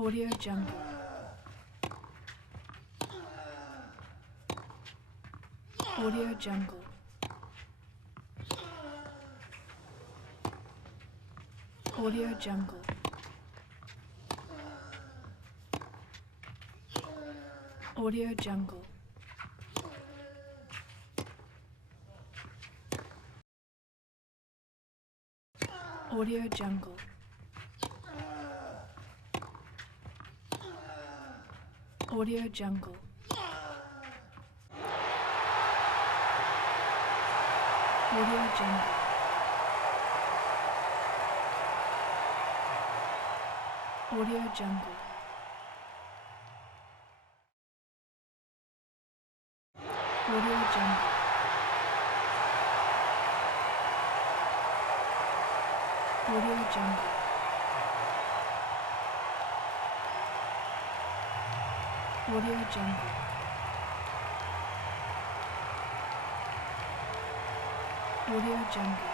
Audio Jungle. Audio Jungle. Audio Jungle. Audio Jungle. Audio Jungle. Audio Jungle. Audio Jungle. Audio Jungle. Audio Jungle. Audio Jungle. Audio Jungle. Audio Jungle.